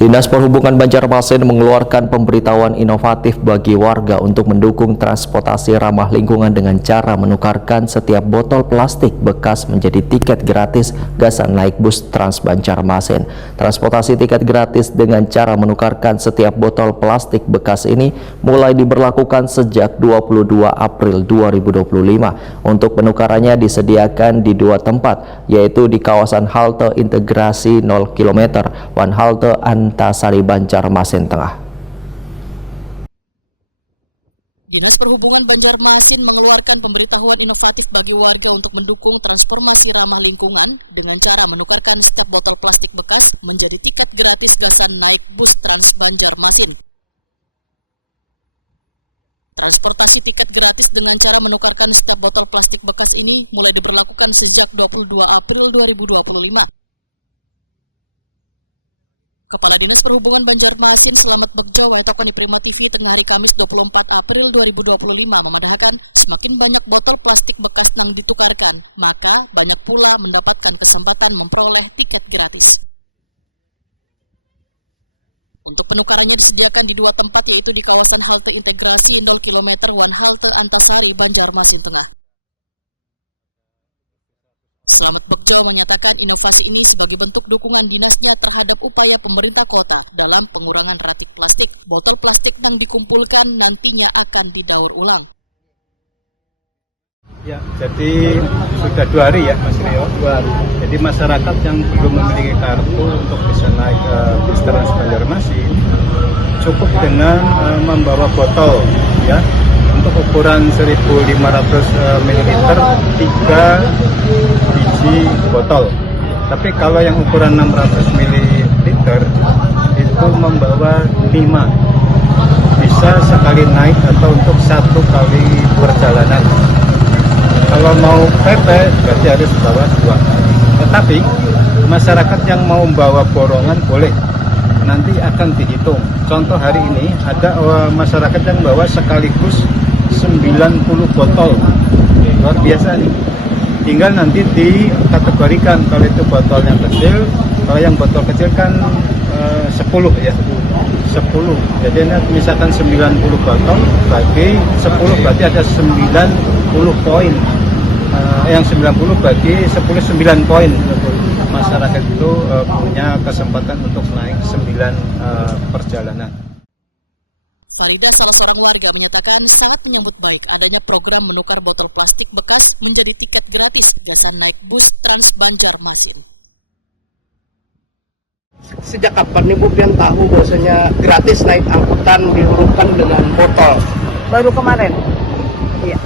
Dinas Perhubungan Banjarmasin mengeluarkan pemberitahuan inovatif bagi warga untuk mendukung transportasi ramah lingkungan dengan cara menukarkan setiap botol plastik bekas menjadi tiket gratis gasan naik bus Trans Banjarmasin. Transportasi tiket gratis dengan cara menukarkan setiap botol plastik bekas ini mulai diberlakukan sejak 22 April 2025. Untuk penukarannya disediakan di dua tempat, yaitu di kawasan halte integrasi 0 km, One Halte Antasari Banjarmasin Tengah. Dinas Perhubungan Banjarmasin mengeluarkan pemberitahuan inovatif bagi warga untuk mendukung transformasi ramah lingkungan dengan cara menukarkan setiap botol plastik bekas menjadi tiket gratis gasan naik bus Trans Banjarmasin. Transportasi tiket gratis dengan cara menukarkan setiap botol plastik bekas ini mulai diberlakukan sejak 22 April 2025. Kepala Dinas Perhubungan Banjarmasin Selamat Begjo Waitokoni Prima TV tengah hari Kamis 24 April 2025 memadahkan semakin banyak botol plastik bekas yang ditukarkan, maka banyak pula mendapatkan kesempatan memperoleh tiket gratis. Untuk penukarannya disediakan di dua tempat, yaitu di kawasan halte integrasi 0 km One Halte Antasari Banjarmasin Tengah. Selamat Begjo menyatakan inovasi ini sebagai bentuk dukungan dinasnya terhadap upaya pemerintah kota dalam pengurangan ratik plastik. Botol plastik yang dikumpulkan nantinya akan didaur ulang. Ya, jadi sudah 2 hari ya Mas Rio. 2 hari. Jadi masyarakat yang belum memiliki kartu untuk bisa naik ke bus Trans Banjarmasin cukup dengan membawa botol ya. Untuk ukuran 1.500 ml 3 biji botol. Tapi kalau yang ukuran 600 ml itu membawa 5. Bisa sekali naik atau untuk 1 kali perjalanan. Kalau mau PT berarti harus bawa 2. Tetapi masyarakat yang mau membawa borongan boleh. Nanti akan dihitung. Contoh hari ini ada masyarakat yang bawa sekaligus 90 botol. Luar biasa nih. Tinggal nanti dikategorikan, kalau itu botol yang kecil, kalau yang botol kecil kan 10 ya. 10. Jadi ini misalkan 90 botol bagi 10 berarti ada 90 poin. Yang 90 bagi 10 9 poin. Masyarakat itu punya kesempatan untuk naik 9 perjalanan. Farida, salah seorang warga, menyatakan sangat menyambut baik adanya program menukar botol plastik bekas menjadi tiket gratis gasan naik bus Trans Banjarmasin. Sejak kapan nih Bu Pian tahu bahwasanya gratis naik angkutan dihurufkan dengan botol? Baru kemarin. Iya.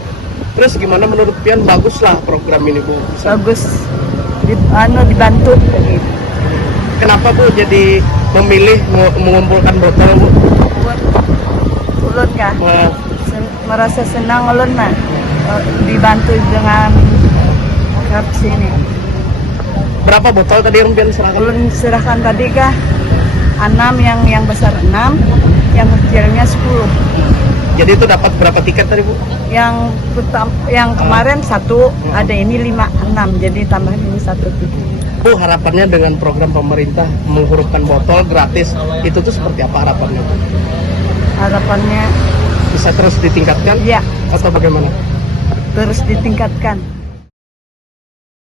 Terus gimana menurut Pian, baguslah program ini Bu? Bagus. Dibantu. Kenapa Bu jadi memilih mengumpulkan botol Bu? Ulun ya, merasa senang ulun dibantu dengan kartu sini. Berapa botol tadi yang Pian serahkan? Ulun serahkan tadi kah 6, yang besar 6, yang kecilnya 10. Jadi itu dapat berapa tiket tadi Bu? Yang kemarin 1, ada ini 5, 6, jadi tambah ini 1 tiket. Bu, harapannya dengan program pemerintah menghurufkan botol gratis itu tuh seperti apa harapannya Bu? Harapannya Bisa terus ditingkatkan? ya, Atau bagaimana? terus ditingkatkan.